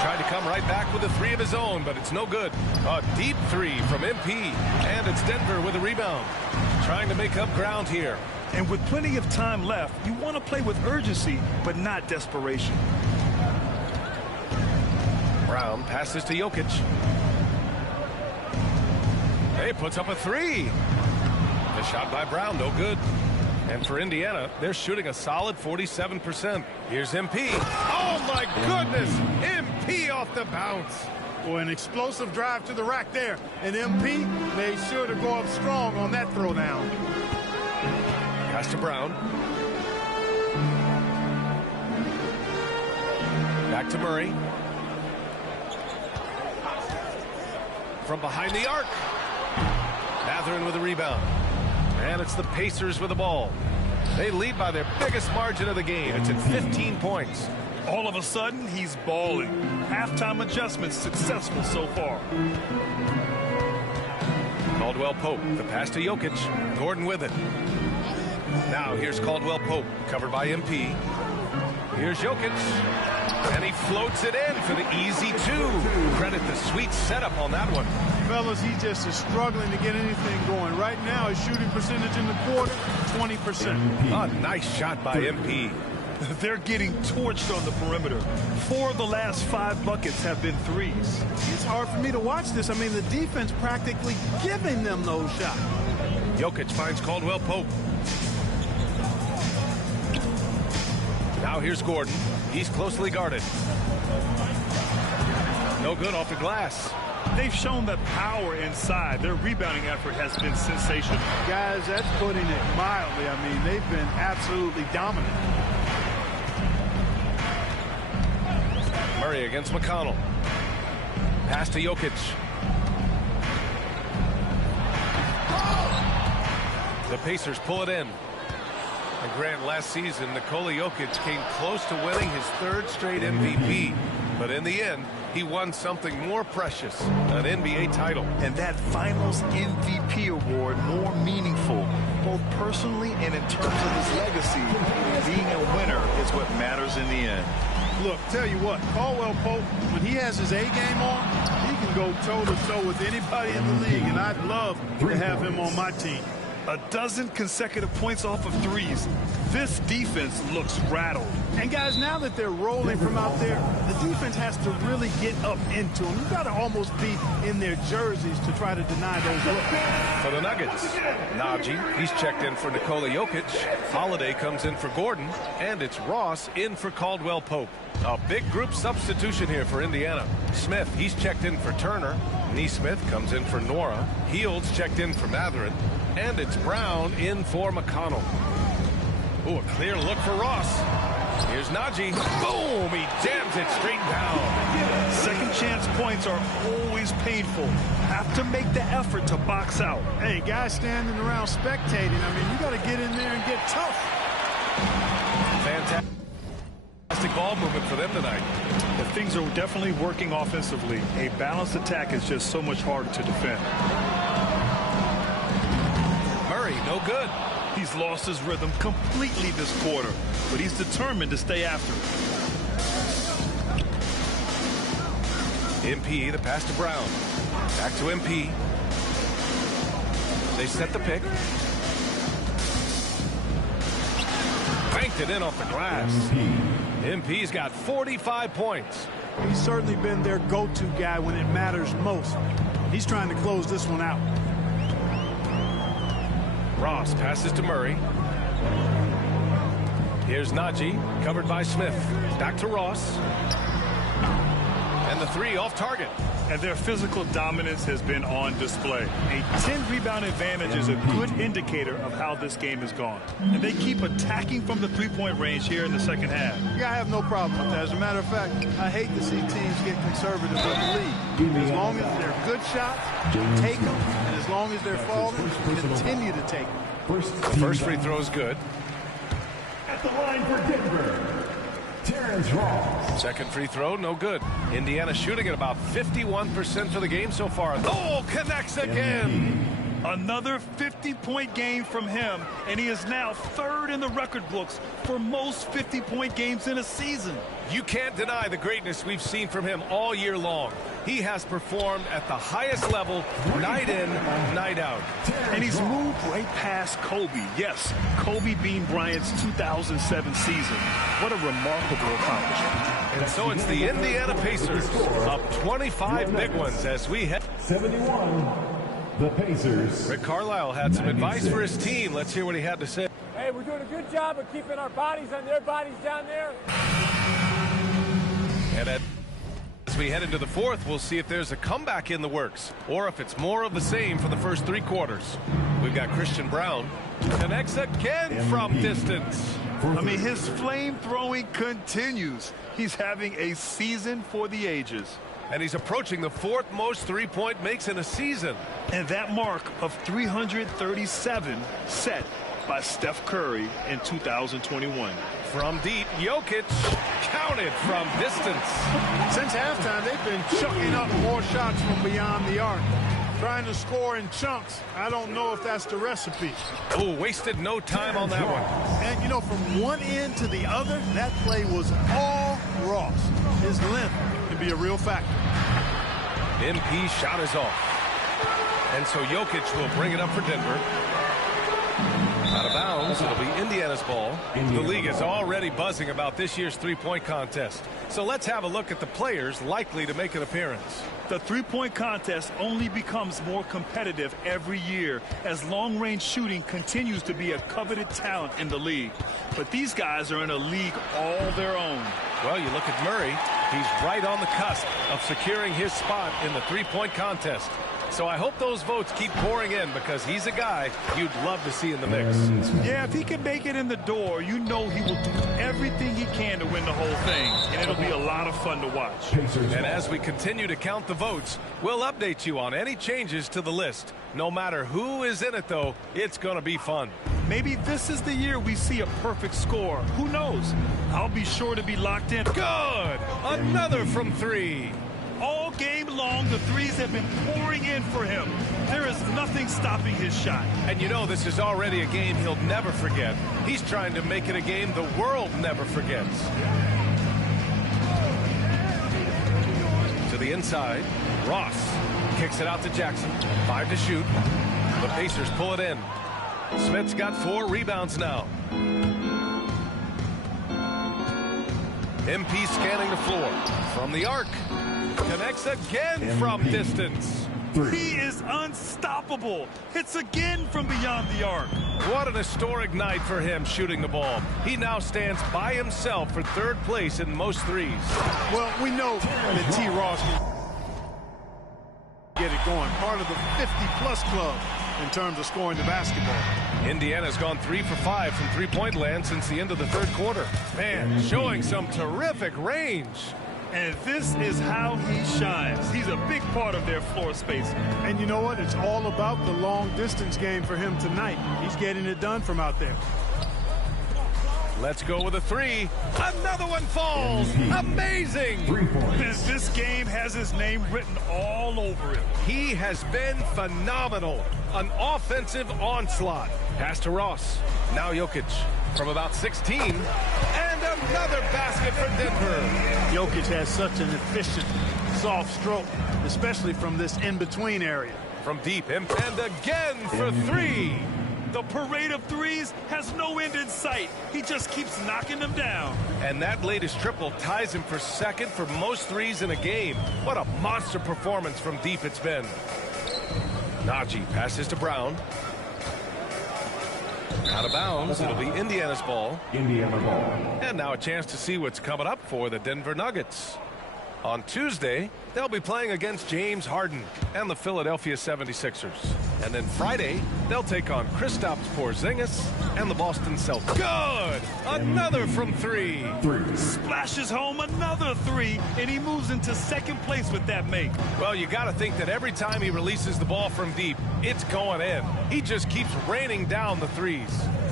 Tried to come right back with a three of his own, but it's no good. A deep three from MP, and it's Denver with a rebound. Trying to make up ground here. And with plenty of time left, you want to play with urgency, but not desperation. Brown passes to Jokic. He puts up a three. The shot by Brown, no good. And for Indiana, they're shooting a solid 47%. Here's MP. Oh, my goodness! MP off the bounce. Well, an explosive drive to the rack there. And MP made sure to go up strong on that throwdown. Pass to Brown. Back to Murray. From behind the arc. Mathurin with a rebound. And it's the Pacers with the ball. They lead by their biggest margin of the game. It's at 15 points. All of a sudden, he's balling. Halftime adjustments successful so far. Caldwell Pope, the pass to Jokic. Gordon with it. Now here's Caldwell Pope, covered by MP. Here's Jokic. And he floats it in for the easy two. Credit the sweet setup on that one. Fellas, he just is struggling to get anything going. Right now, his shooting percentage in the quarter, 20%. A nice shot by MP. They're getting torched on the perimeter. 4 of the last 5 buckets have been threes. It's hard for me to watch this. I mean, the defense practically giving them those shots. Jokic finds Caldwell Pope. Now here's Gordon. He's closely guarded. No good off the glass. They've shown that power inside. Their rebounding effort has been sensational. Guys, that's putting it mildly. I mean, they've been absolutely dominant. Murray against McConnell. Pass to Jokic. The Pacers pull it in. And Grant, last season, Nikola Jokic came close to winning his 3rd straight MVP. But in the end, he won something more precious, an NBA title. And that Finals MVP award more meaningful, both personally and in terms of his legacy. Being a winner is what matters in the end. Look, tell you what, Caldwell Pope, when he has his A game on, he can go toe-to-toe with anybody in the league, and I'd love to have him on my team. 12 consecutive points off of threes. This defense looks rattled. And guys, now that they're rolling from out there, the defense has to really get up into them. You've got to almost be in their jerseys to try to deny those looks. For the Nuggets, Najee, he's checked in for Nikola Jokic. Holiday comes in for Gordon, and it's Ross in for Caldwell Pope. A big group substitution here for Indiana. Smith, he's checked in for Turner. Neesmith comes in for Nora. Heald's checked in for Mathurin. And it's Brown in for McConnell. Oh, a clear look for Ross. Here's Najee. Boom! He jams it straight down. Second chance points are always painful. Have to make the effort to box out. Hey, guys standing around spectating. I mean, you got to get in there and get tough. Fantastic ball movement for them tonight. The things are definitely working offensively. A balanced attack is just so much harder to defend. Murray, no good. He's lost his rhythm completely this quarter, but he's determined to stay after it. MP, the pass to Brown. Back to MP. They set the pick. Banked it in off the glass. MP's got 45 points. He's certainly been their go-to guy when it matters most. He's trying to close this one out. Ross passes to Murray. Here's Najee, covered by Smith. Back to Ross. And the three off target. And their physical dominance has been on display. A 10-rebound advantage is a good indicator of how this game has gone. And they keep attacking from the three-point range here in the second half. Yeah, I have no problem with that. As a matter of fact, I hate to see teams get conservative with the lead. As long as they're good shots, take them. And as long as they're falling, continue to take them. The first free throw is good. At the line for Denver, Terrence Ross. Second free throw, no good. Indiana shooting at about 51% for the game so far. Oh, connects again. Another 50-point game from him, and he is now third in the record books for most 50-point games in a season. You can't deny the greatness we've seen from him all year long. He has performed at the highest level, night in, night out. And he's moved right past Kobe. Yes, Kobe being Bryant's 2007 season. What a remarkable accomplishment. And so it's the Indiana Pacers up 25 big ones as we head. 71, the Pacers. Rick Carlisle had some advice for his team. Let's hear what he had to say. Hey, we're doing a good job of keeping our bodies on their bodies down there. And as we head into the fourth, we'll see if there's a comeback in the works or if it's more of the same for the first three quarters. We've got Christian Braun. Connects again from distance. I mean, his flame throwing continues. He's having a season for the ages. And he's approaching the fourth most three-point makes in a season. And that mark of 337 set by Steph Curry in 2021. From deep, Jokic counted from distance. Since halftime, they've been chucking up more shots from beyond the arc. Trying to score in chunks. I don't know if that's the recipe. Oh, wasted no time on that one. And, you know, from one end to the other, that play was all Ross. His length can be a real factor. MP shot is off. And so Jokic will bring it up for Denver. Out of bounds, it'll be Indiana's ball. The league is already buzzing about this year's three-point contest. So let's have a look at the players likely to make an appearance. The three-point contest only becomes more competitive every year as long-range shooting continues to be a coveted talent in the league. But these guys are in a league all their own. Well, you look at Murray. He's right on the cusp of securing his spot in the three-point contest. So I hope those votes keep pouring in because he's a guy you'd love to see in the mix. Yeah, if he can make it in the door, you know he will do everything he can to win the whole thing. And it'll be a lot of fun to watch. And as we continue to count the votes, we'll update you on any changes to the list. No matter who is in it, though, it's going to be fun. Maybe this is the year we see a perfect score. Who knows? I'll be sure to be locked in. Good! Another from three. All game long, the threes have been pouring in for him. There is nothing stopping his shot. And you know this is already a game he'll never forget. He's trying to make it a game the world never forgets. To the inside, Ross kicks it out to Jackson. 5 to shoot. The Pacers pull it in. Smith's got 4 rebounds now. MP scanning the floor. From the arc. Connects again from distance. He is unstoppable. Hits again from beyond the arc. What an historic night for him shooting the ball. He now stands by himself for third place in most threes. Well, we know that T. Ross can get it going. Part of the 50-plus club in terms of scoring the basketball. Indiana's gone 3 for 5 from three-point land since the end of the third quarter. Man, showing some terrific range. And this is how he shines. He's a big part of their floor space. And you know what? It's all about the long-distance game for him tonight. He's getting it done from out there. Let's go with a 3. Another one falls. Amazing. This game has his name written all over it. He has been phenomenal. An offensive onslaught. Pass to Ross. Now Jokic from about 16. And another basket for Denver. Jokic has such an efficient, soft stroke, especially from this in-between area. From deep, and again for 3. The parade of threes has no end in sight. He just keeps knocking them down. And that latest triple ties him for second for most threes in a game. What a monster performance from deep it's been. Najee passes to Brown. Out of bounds. It'll be Indiana's ball. Indiana ball. And now a chance to see what's coming up for the Denver Nuggets. On Tuesday, they'll be playing against James Harden and the Philadelphia 76ers. And then Friday, they'll take on Kristaps Porzingis and the Boston Celtics. Good! Another from three. Splashes home another three, and he moves into second place with that make. Well, you got to think that every time he releases the ball from deep, it's going in. He just keeps raining down the threes.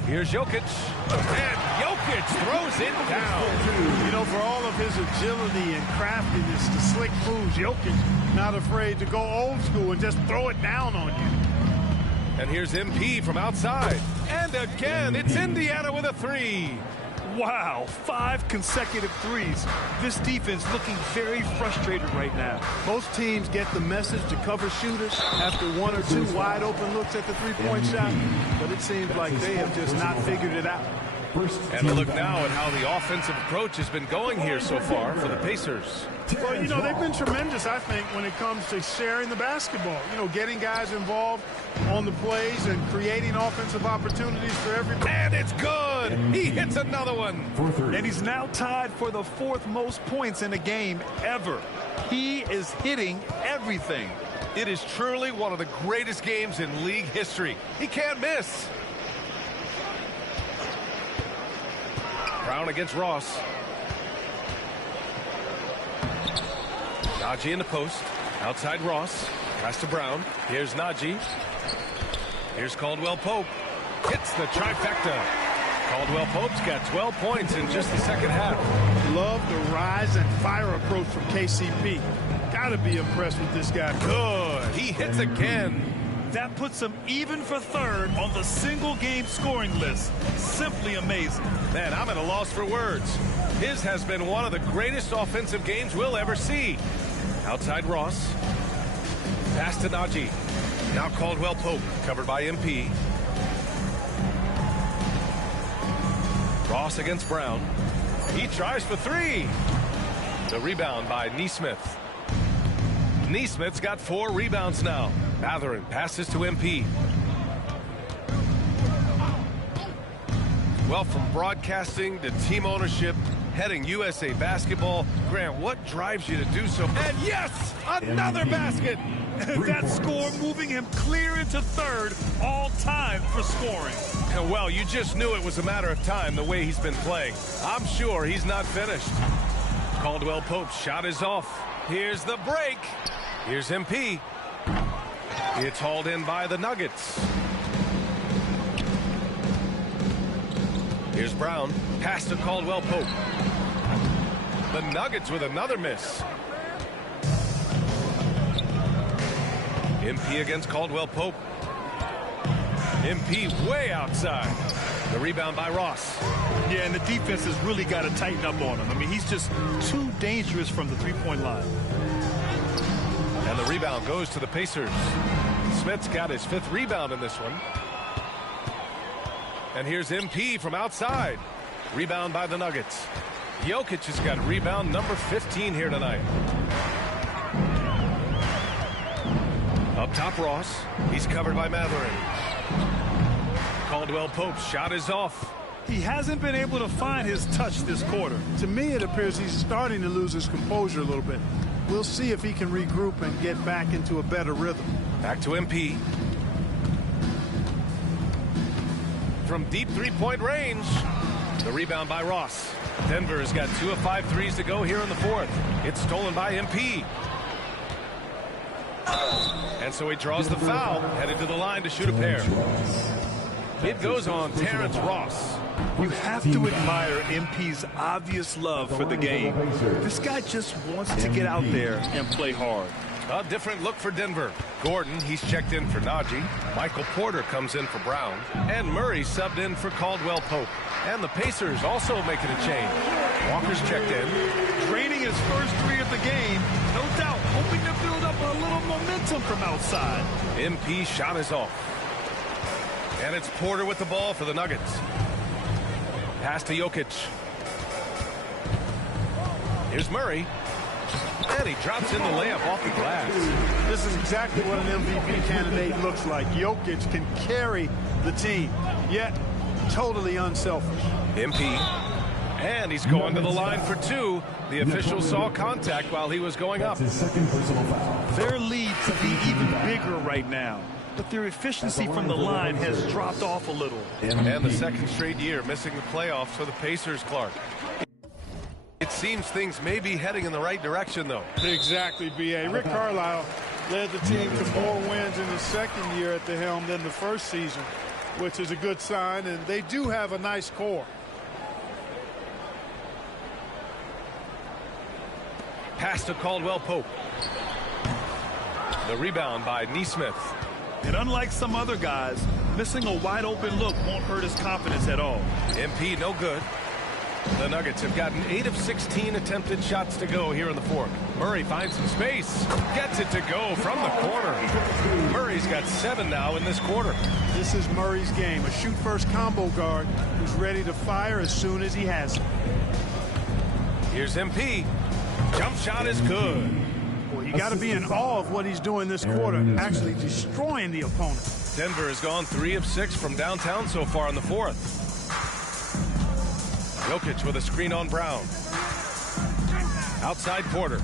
Here's Jokic, and Jokic throws it down. You know, for all of his agility and craftiness, the slick moves, Jokic not afraid to go old school and just throw it down on you. And here's MP from outside. And again, it's Indiana with a three. Wow, 5 consecutive threes. This defense looking very frustrated right now. Most teams get the message to cover shooters after 1 or 2 wide open looks at the three-point shot, but it seems like they have just not figured it out. And a look now at how the offensive approach has been going here so far for the Pacers. Well, you know, they've been tremendous, I think, when it comes to sharing the basketball. You know, getting guys involved on the plays and creating offensive opportunities for everybody. And it's good! He hits another one! And he's now tied for the 4th most points in a game ever. He is hitting everything. It is truly one of the greatest games in league history. He can't miss. Brown against Ross. Najee in the post. Outside Ross. Pass to Brown. Here's Najee. Here's Caldwell Pope. Hits the trifecta. Caldwell Pope's got 12 points in just the second half. Love the rise and fire approach from KCP. Gotta be impressed with this guy. Good. He hits again. That puts him even for 3rd on the single-game scoring list. Simply amazing. Man, I'm at a loss for words. His has been one of the greatest offensive games we'll ever see. Outside Ross. Pass to Najee. Now Caldwell Pope, covered by MP. Ross against Brown. He tries for 3. The rebound by Nesmith. Nesmith's got 4 rebounds now. Mathurin passes to MP. Well, from broadcasting to team ownership, heading USA Basketball, Grant, what drives you to do so? And yes, another basket! That score moving him clear into 3rd all time for scoring. Well, you just knew it was a matter of time the way he's been playing. I'm sure he's not finished. Caldwell Pope's shot is off. Here's the break. Here's MP. It's hauled in by the Nuggets. Here's Brown. Pass to Caldwell Pope. The Nuggets with another miss. MP against Caldwell Pope. MP way outside. The rebound by Ross. Yeah, and the defense has really got to tighten up on him. I mean, he's just too dangerous from the three-point line. And the rebound goes to the Pacers. Smith's got his 5th rebound in this one. And here's MP from outside. Rebound by the Nuggets. Jokic has got rebound number 15 here tonight. Up top, Ross. He's covered by Mathurin. Caldwell Pope's shot is off. He hasn't been able to find his touch this quarter. To me, it appears he's starting to lose his composure a little bit. We'll see if he can regroup and get back into a better rhythm. Back to MP. From deep three-point range. The rebound by Ross. Denver has got 2 of 5 threes to go here in the 4th. It's stolen by MP. And so he draws the foul, headed to the line to shoot a pair. It goes on Terrence Ross. You have to admire MP's obvious love for the game. This guy just wants to get out there and play hard. A different look for Denver. Gordon, he's checked in for Najee. Michael Porter comes in for Brown. And Murray subbed in for Caldwell Pope. And the Pacers also making a change. Walker's checked in. Draining his first 3 of the game. No doubt, hoping to build up a little momentum from outside. MP shot is off. And it's Porter with the ball for the Nuggets. Pass to Jokic. Here's Murray. And he drops in the layup off the glass. This is exactly what an MVP candidate looks like. Jokic can carry the team, yet totally unselfish. MP. And he's going to the line for two. The official saw contact while he was going up. His second personal foul. Their lead could be even bigger right now, but their efficiency from the line has dropped off a little. And the second straight year missing the playoffs for the Pacers, Clark. It seems things may be heading in the right direction, though. Exactly, B.A. Rick Carlisle led the team to more wins in his second year at the helm than the first season, which is a good sign, and they do have a nice core. Pass to Caldwell Pope. The rebound by Nesmith. And unlike some other guys, missing a wide open look won't hurt his confidence at all. MP no good. The Nuggets have gotten 8 of 16 attempted shots to go here in the fourth. Murray finds some space. Gets it to go from the corner. Murray's got 7 now in this quarter. This is Murray's game, a shoot-first combo guard who's ready to fire as soon as he has it. Here's MP. Jump shot is good. Well, you got to be in awe of what he's doing this quarter, actually destroying the opponent. Denver has gone 3 of 6 from downtown so far in the fourth. Jokic with a screen on Brown. Outside Porter.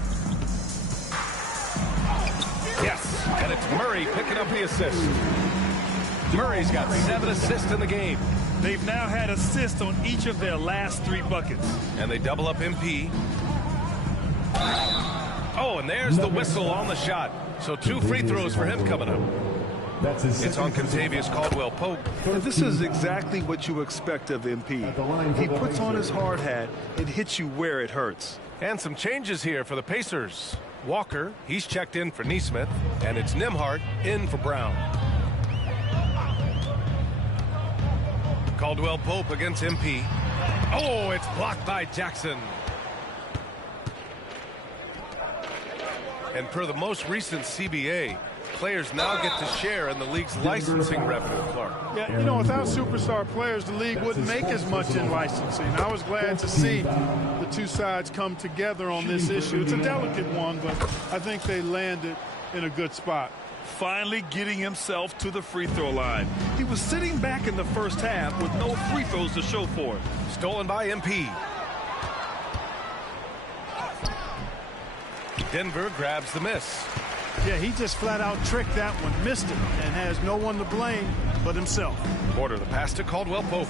Yes, and it's Murray picking up the assist. Murray's got 7 assists in the game. They've now had assists on each of their last 3 buckets. And they double up MP. Oh, and there's the whistle on the shot. So 2 free throws for him coming up. It's on Contavious Caldwell Pope. And this is exactly what you expect of MP. He puts on his hard hat and hits you where it hurts. And some changes here for the Pacers. Walker, he's checked in for Nesmith, and it's Nembhard in for Brown. Caldwell Pope against MP. Oh, it's blocked by Jackson. And per the most recent CBA, players now get to share in the league's licensing revenue, Clark. Yeah, you know, without superstar players, the league wouldn't make as much in licensing. I was glad to see the two sides come together on this issue. It's a delicate one, but I think they landed in a good spot. Finally getting himself to the free throw line. He was sitting back in the first half with no free throws to show for it. Stolen by MP. Denver grabs the miss. Yeah, he just flat out tricked that one, missed it, and has no one to blame but himself. Porter, the pass to Caldwell Pope.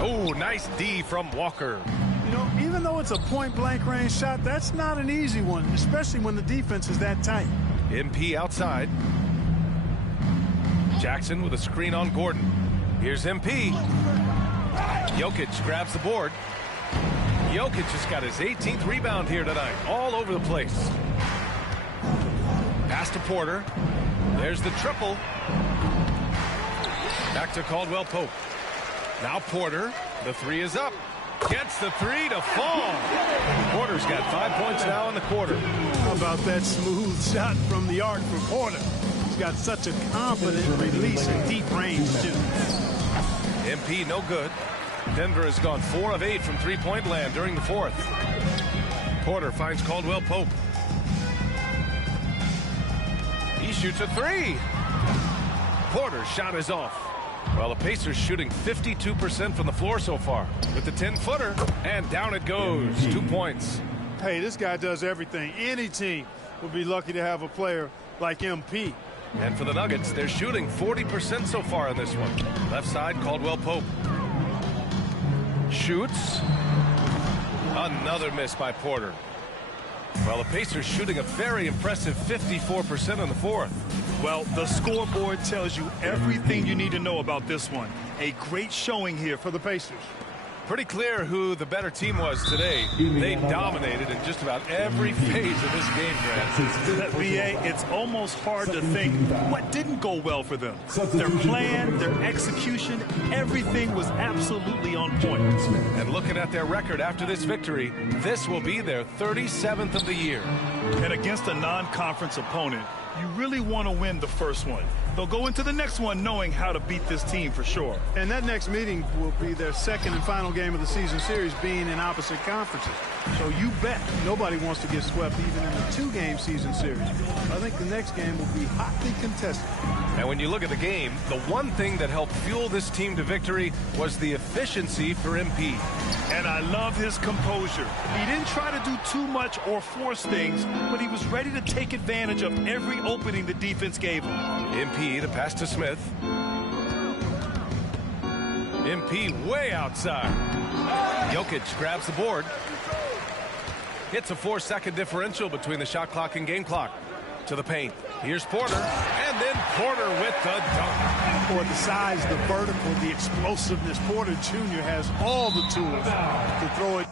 Oh, nice D from Walker. You know, even though it's a point-blank range shot, that's not an easy one, especially when the defense is that tight. MP outside. Jackson with a screen on Gordon. Here's MP. Jokic grabs the board. Jokic just got his 18th rebound here tonight, all over the place. Pass to Porter. There's the triple. Back to Caldwell Pope. Now Porter. The 3 is up. Gets the 3 to fall. Porter's got 5 points now in the quarter. How about that smooth shot from the arc for Porter? He's got such a confident release and deep range, too. MP no good. Denver has gone 4 of 8 from three-point land during the fourth. Porter finds Caldwell Pope. He shoots a 3. Porter's shot is off. Well, the Pacers shooting 52% from the floor so far with the 10-footer, and down it goes. 2 points. Hey, this guy does everything. Any team would be lucky to have a player like MP. And for the Nuggets, they're shooting 40% so far in this one. Left side, Caldwell Pope. Shoots. Another miss by Porter. Well, the Pacers shooting a very impressive 54% in the fourth. Well, the scoreboard tells you everything you need to know about this one. A great showing here for the Pacers. Pretty clear who the better team was today. They dominated in just about every phase of this game, Grant. BA, it's almost hard to think what didn't go well for them. Their plan, their execution, everything was absolutely on point. And looking at their record after this victory, this will be their 37th of the year. And against a non-conference opponent, you really want to win the first one. They'll go into the next one knowing how to beat this team for sure. And that next meeting will be their second and final game of the season series, being in opposite conferences. So you bet nobody wants to get swept even in the 2-game season series. I think the next game will be hotly contested. And when you look at the game, the one thing that helped fuel this team to victory was the efficiency for MP. And I love his composure. He didn't try to do too much or force things, but he was ready to take advantage of every opening the defense gave him. MP, the pass to Smith. MP way outside. Jokic grabs the board. It's a 4-second differential between the shot clock and game clock. To the paint. Here's Porter. And then Porter with the dunk. For the size, the vertical, the explosiveness, Porter Jr. has all the tools to throw it